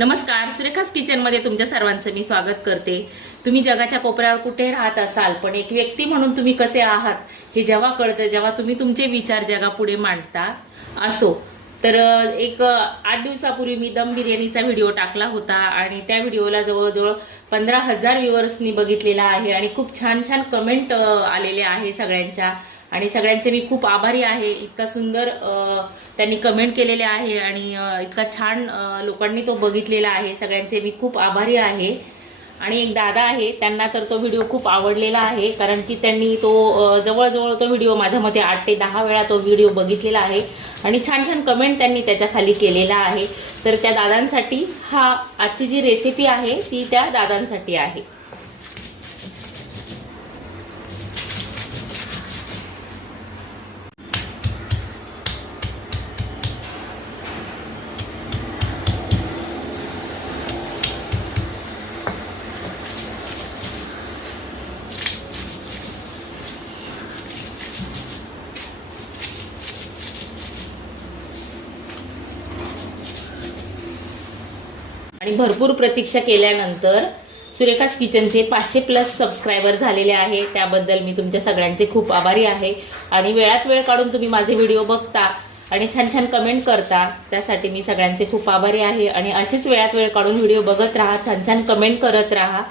नमस्कार सुरेखास किचनमध्ये तुमच्या सर्वांचं मी स्वागत करते. तुम्ही जगाच्या कोपऱ्यावर कुठे राहत असाल पण एक व्यक्ती म्हणून तुम्ही कसे आहात हे जेव्हा कळतं जेव्हा तुम्ही तुमचे विचार जगापुढे मांडता असो. तर एक आठ दिवसापूर्वी मी दम बिर्याणीचा व्हिडिओ टाकला होता आणि त्या व्हिडिओला जवळजवळ पंधरा हजार व्ह्युअर्सनी बघितलेला आहे आणि खूप छान छान कमेंट आलेले आहे सगळ्यांच्या आणि सगळ्यांचे मी खूप आभारी आहे. इतका सुंदर त्यांनी कमेंट केलेले आहे आणि इतका छान लोकांनी तो बघितलेला आहे. सगळ्यांचे मी खूप आभारी आहे. आणि एक दादा आहे त्यांना तर तो व्हिडिओ खूप आवडलेला आहे कारण की त्यांनी तो जवळजवळ तो व्हिडिओ माझ्या मते आठ ते दहा वेळा तो व्हिडिओ बघितलेला आहे. आणि छान छान कमेंट त्यांनी त्याच्याखाली केलेला आहे. तर त्या दादांसाठी हा आजची जी रेसिपी आहे ती त्या दादांसाठी आहे. आणि भरपूर प्रतीक्षा केल्यानंतर सुरेखास किचनचे पाचशे प्लस सबस्क्रायबर झालेले आहे. त्याबद्दल मी तुमच्या सगळ्यांचे खूप आभारी आहे. आणि वेळात वेळ काढून तुम्ही माझे व्हिडिओ बघता आणि छान छान कमेंट करता त्यासाठी मी सगळ्यांचे खूप आभारी आहे. आणि अशीच वेळात वेळ काढून व्हिडिओ बघत राहा छान छान कमेंट करत राहा.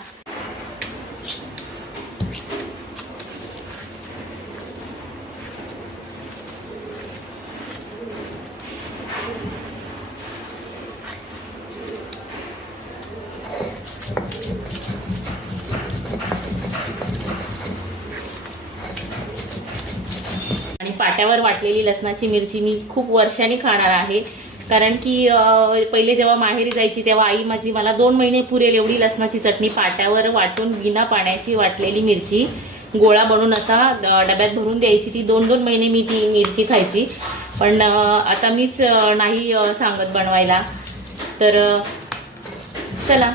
पाट्यावर वाटलेली लसणाची मिरची मी खूप वर्षांनी खाणार आहे. कारण की पहिले जेव्हा माहेरी जायची तेव्हा आई माझी मला दोन महिने पुरेल एवढी लसणाची चटणी पाट्यावर वाटून बिना पाण्याची वाटलेली मिरची. गोळा बनवून असा डब्यात भरून द्यायची. ती दोन दोन महिने मी ती मिरची खायची. पण आता मीच नाही सांगत बनवायला. तर चला.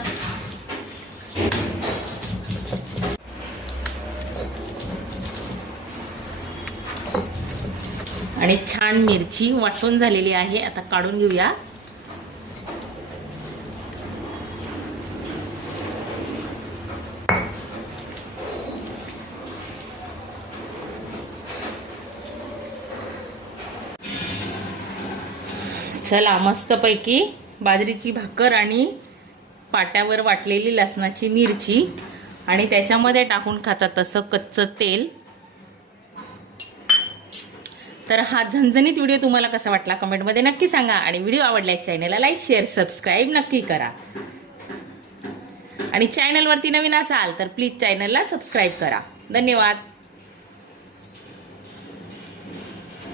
आणि छान मिरची वाटून झालेली आहे. आता काढून घेऊया. चला मस्तपैकी बाजरीची भाकर आणि पाट्यावर वाटलेली लसणाची मिरची आणि त्याच्यामध्ये टाकून खातात तसं कच्चं तेल. तर हा झणझणीत व्हिडिओ तुम्हाला कसा वाटला कमेंटमध्ये नक्की सांगा. आणि व्हिडिओ आवडल्या चॅनलला लाईक शेअर सबस्क्राईब नक्की करा. आणि चॅनलवरती नवीन असाल तर प्लीज चॅनलला सबस्क्राईब करा. धन्यवाद.